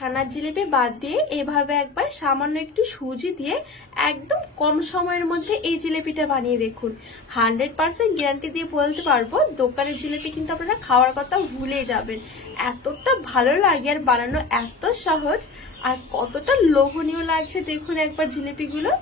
ছানার জিলিপি বাদ দিয়ে এভাবে একবার সামান্য একটু সুজি দিয়ে একদম কম সময়ের মধ্যে এই জিলিপিটা বানিয়ে দেখুন। 100% গ্যারান্টি দিয়ে বলতে পারবো দোকানের জিলিপি কিন্তু আপনারা খাওয়ার কথা ভুলে যাবেন। এতটা ভালো লাগে আর বানানো এত সহজ আর কতটা লোভনীয় লাগছে দেখুন একবার জিলিপিগুলো।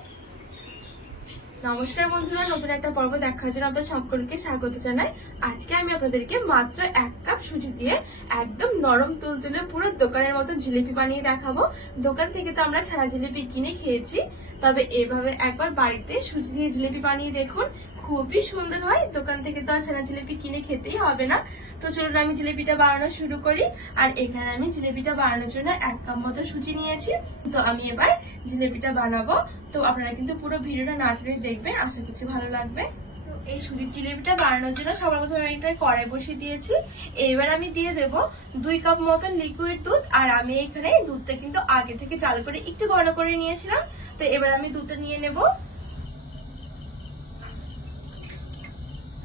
নমস্কার বন্ধুরা, নতুন একটা পর্ব দেখার জন্য আপনাদের সকলকে স্বাগত জানাই। আজকে আমি আপনাদেরকে মাত্র 1 কাপ সুজি দিয়ে একদম নরম তুলতুলে পুরো দোকানের মতো জিলিপি বানিয়ে দেখাবো। দোকান থেকে তো আমরা ছানা জিলিপি কিনে খেয়েছি, তবে এভাবে একবার বাড়িতে সুজি দিয়ে জিলিপি বানিয়ে দেখুন, খুবই সুন্দর হয়। দোকান থেকে তো ছানা জিলিপি কিনে খেতেই হবে না। তো চলুন আমি জিলিপিটা বানানো শুরু করি। আর এখানে আমি জিলিপিটা বানানোর জন্য 1 কাপ মতো সুজি নিয়েছি। তো আমি এবার জিলিপিটা বানাবো। তো আপনারা কিন্তু পুরো ভিডিওটা না টেনে দেখবেন, আশা করছি ভালো লাগবে। তো এই সুজির জিলিপিটা বানানোর জন্য সবার প্রথমে আমি একটা কড়াই বসিয়ে দিয়েছি। এবার আমি দিয়ে দেব 2 কাপ মতন লিকুইড দুধ। আর আমি এখানে দুধটা কিন্তু আগে থেকে চাল করে একটু ঘন করে নিয়েছিলাম। তো এবার আমি দুধটা নিয়ে নেব।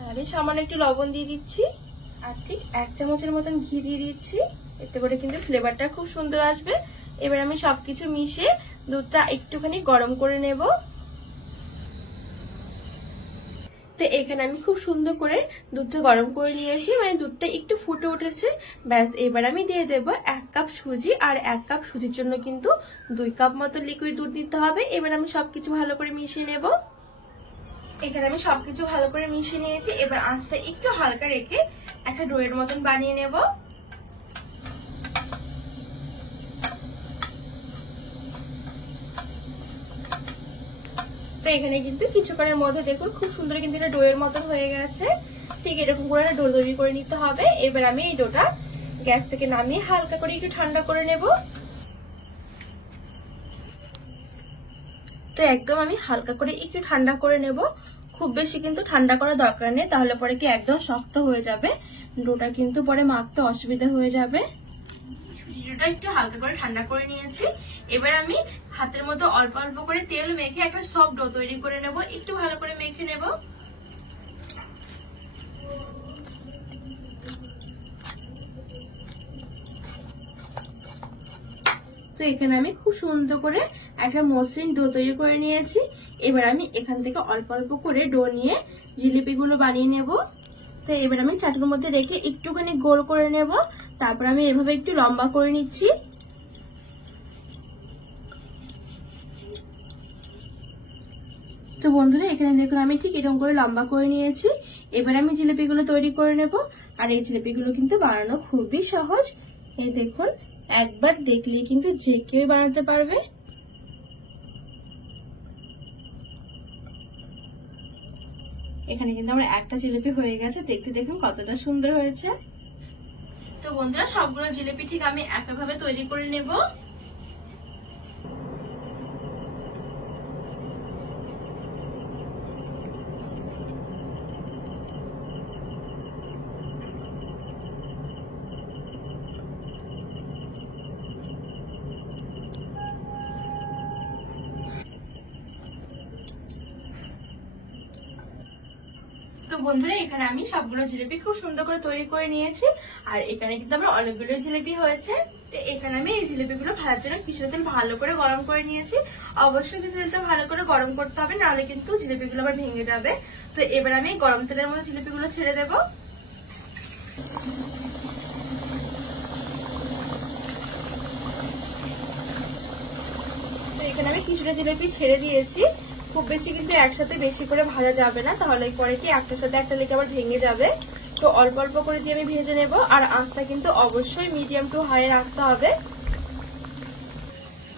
আর সামান্য একটু লবণ দিয়ে দিচ্ছি, আর ঠিক 1 চামচের মতন ঘি দিয়ে দিচ্ছি। এতে করে কিন্তু ফ্লেভারটা খুব সুন্দর আসবে। এবার আমি সবকিছু মিশিয়ে দুধটা একটুখানি গরম করে নেব। তো এখানে আমি খুব সুন্দর করে দুধটা গরম করে নিয়েছি, মানে দুধটা একটু ফুটে উঠেছে। ব্যাস, এবার আমি দিয়ে দেব 1 কাপ সুজি। আর 1 কাপ সুজির জন্য কিন্তু 2 কাপ মতো লিকুইড দুধ দিতে হবে। এবার আমি সবকিছু ভালো করে মিশিয়ে নেব। এখানে আমি সবকিছু ভালো করে মিশিয়ে নিয়েছি। এবার আঁচটা একটু হালকা রেখে একটা ডোয়ের মতন বানিয়ে নেব। তো এখানে কিন্তু কিছুক্ষণের মধ্যে দেখুন খুব সুন্দর কিন্তু এটা ডোয়ের মতন হয়ে গেছে। ঠিক এরকম করে একটা ডো তৈরি করে নিতে হবে। এবার আমি এই ডোটা গ্যাস থেকে নামিয়ে হালকা করে একটু ঠান্ডা করে নেব। তো একদম আমি হালকা করে একটু ঠান্ডা করে নেব। খুব বেশি কিন্তু ঠান্ডা করার দরকার নেই, তাহলে পরে কি একদম শক্ত হয়ে যাবে, ডোটা কিন্তু পরে মাখতে অসুবিধা হয়ে যাবে। সুজিটা একটু হালকা করে ঠান্ডা করে নিয়েছি। এবার আমি হাতের মধ্যে অল্প অল্প করে তেল মেখে একটা সফট ডো তৈরি করে নেব। একটু ভালো করে মেখে নেব। তো এখানে আমি খুব সুন্দর করে একটা মসৃণ ডো তৈরি করে নিয়েছি। এবার আমি এখান থেকে অল্প অল্প করে ডো নিয়ে জিলিপিগুলো বানিয়ে নেব। তো এবার আমি চাটুর মধ্যে রেখে একটুখানি গোল করে নেব। তারপর আমি এভাবে একটু লম্বা করে নিচ্ছি। তো বন্ধুরা, এখানে দেখুন আমি ঠিক এরকম করে লম্বা করে নিয়েছি। এবার আমি জিলিপিগুলো তৈরি করে নেব। আর এই জিলিপিগুলো কিন্তু বানানো খুবই সহজ। এই দেখুন, একবার দেখলেই কিন্তু যে কেউ বানাতে পারবে। এখানে কিন্তু আমার একটা জিলিপি হয়ে গেছে, দেখতে দেখুন কতটা সুন্দর হয়েছে। তো বন্ধুরা, সবগুলো জিলিপি ঠিক আমি একইভাবে তৈরি করে নেব। তো বন্ধুরা, এখানে আমি সবগুলো জিলিপি খুব সুন্দর করে তৈরি করে নিয়েছি। আর এখানে কিন্তু আমার অনেকগুলো জিলিপি হয়েছে। তো এখানে আমি এই জিলিপিগুলো ভাজার জন্য কিছু তেল ভালো করে গরম করে নিয়েছি। অবশ্যই তেলটা ভালো করে গরম করতে হবে, নাহলে কিন্তু জিলিপিগুলো আবার ভেঙে যাবে। তো এবার আমি গরম তেলের মধ্যে জিলিপিগুলো ছেড়ে দেব। তো এখানে আমি কিছুটা জিলিপি ছেড়ে দিয়েছি। খুব বেশি কিন্তু একসাথে বেশি করে ভাজা যাবে না, তাহলে পরে কি একটার সাথে একটা লেগে আবার ভেঙে যাবে। তো অল্প অল্প করে দিয়ে আমি ভেজে নেব। আর আঁচটা কিন্তু অবশ্যই মিডিয়াম টু হাই রাখতে হবে।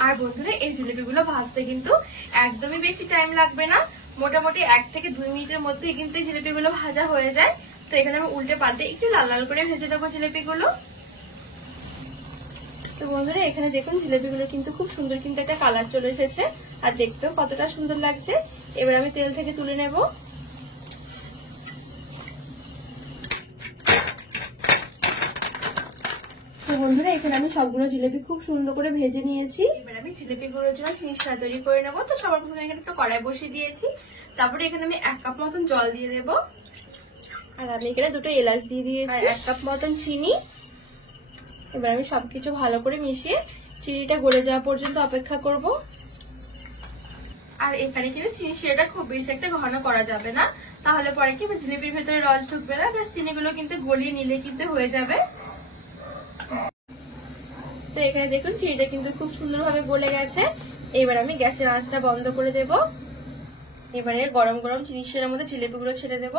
আর বন্ধুরা, এই জিলিপিগুলো ভাজতে কিন্তু একদমই বেশি টাইম লাগবে না। মোটামুটি 1 থেকে 2 মিনিটের মধ্যে কিন্তু এই জিলিপিগুলো ভাজা হয়ে যায়। তো এখানে আমি উল্টে পাল্টে একটু লাল লাল করে ভেজে নেবো জিলিপিগুলো। তো বন্ধুরা, এখানে দেখুন জিলিপিগুলো কিন্তু খুব সুন্দর কিন্তু একটা কালার চলে এসেছে, আর দেখতেও কতটা সুন্দর লাগছে। এবার আমি তেল থেকে তুলে নেব। তো বন্ধুরা, এখানে আমি সবগুলো জিলিপি খুব সুন্দর করে ভেজে নিয়েছি। এবার আমি জিলিপিগুলোর জন্য জিনিসটা তৈরি করে নেবো। তো সবার প্রথমে এখানে একটা কড়াই বসিয়ে দিয়েছি। তারপরে এখানে আমি 1 কাপ মতন জল দিয়ে দেব। আর আমি এখানে 2টো এলাচ দিয়ে দিয়েছি, 1 কাপ মতন চিনি। এবার আমি সবকিছু ভালো করে মিশিয়ে চিনিটা গলে যাওয়া পর্যন্ত অপেক্ষা করব। আর এখানে কিন্তু চিনি শিরাটা খুব বেশি একটা ঘন করা যাবে না, তাহলে পরে কি জিলিপির ভেতরে রস ঢুকবে না। জাস্ট চিনিগুলো কিন্তু গলিয়ে নিলে কিন্তু হয়ে যাবে। তো এখানে দেখুন চিনিটা কিন্তু খুব সুন্দরভাবে গলে গেছে। এবার আমি গ্যাসের আঁচটা বন্ধ করে দেব। এবারে গরম গরম চিনি শিরার মধ্যে জিলিপিগুলো ছেড়ে দেব।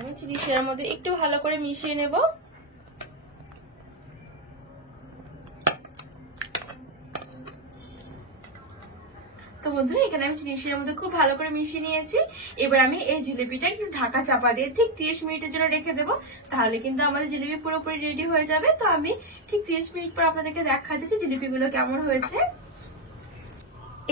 আমি চিনি শিরার মধ্যে একটু ভালো করে মিশিয়ে নেব। তো বন্ধুরা এখানে আমি চিনি শিরার মধ্যে খুব ভালো করে মিশিয়ে নিয়েছি। এবার আমি এই জিলিপিটা একটু ঢাকা চাপা দিয়ে ঠিক 30 মিনিটের জন্য রেখে দেবো, তাহলে কিন্তু আমাদের জিলিপি পুরোপুরি রেডি হয়ে যাবে। তো আমি ঠিক 30 মিনিট পর আপনাদেরকে দেখাচ্ছি যে জিলিপিগুলো কেমন হয়েছে।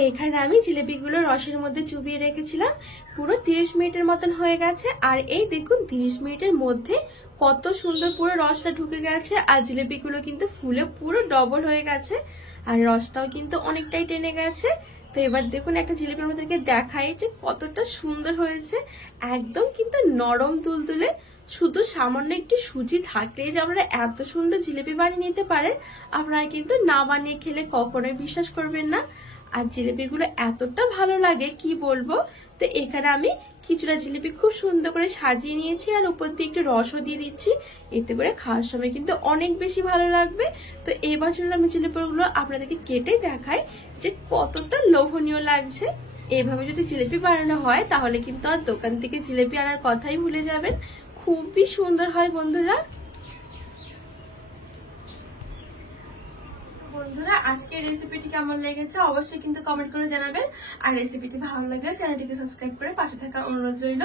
এখানে আমি জিলিপিগুলো রসের মধ্যে চুবিয়ে রেখেছিলাম, পুরো 30 মিনিটের মতন হয়ে গেছে। আর এই দেখুন 30 মিনিটের মধ্যে কত সুন্দর পুরো রসটা ঢুকে গেছে, আর জিলিপিগুলো কিন্তু ফুলে পুরো ডবল হয়ে গেছে, আর রসটাও কিন্তু অনেকটাই টেনে গেছে। তো এবার দেখুন একটা জিলিপি আমাদেরকে দেখাই যে কতটা সুন্দর হয়েছে, একদম কিন্তু নরম তুলতুলে। শুধু সামান্য একটু সুজি থাকলেই যে আপনারা এত সুন্দর জিলিপি বানিয়ে নিতে পারেন, আপনারা কিন্তু না বানিয়ে খেলে কখনোই বিশ্বাস করবেন না। আর জিলিপিগুলো এতটা ভালো লাগে কি বলবো। তো এখানে আমি কিছুটা জিলিপি খুব সুন্দর করে সাজিয়ে নিয়েছি, আর উপর দিয়ে একটু রসও দিয়ে দিচ্ছি, এতে করে খাওয়ার সময় কিন্তু অনেক বেশি ভালো লাগবে। তো এবার চলুন আমি জিলিপিগুলো আপনাদেরকে কেটে দেখাই যে কতটা লোভনীয় লাগছে। এইভাবে যদি জিলিপি বানানো হয় তাহলে কিন্তু আর দোকান থেকে জিলিপি আনার কথাই ভুলে যাবেন, খুবই সুন্দর হয় বন্ধুরা। বন্ধুরা আজকের রেসিপিটি কেমন লেগেছে অবশ্যই কিন্তু কমেন্ট করে জানাবেন, আর রেসিপিটি ভালো লাগলে চ্যানেলটিকে সাবস্ক্রাইব করে পাশে থাকার অনুরোধ রইল।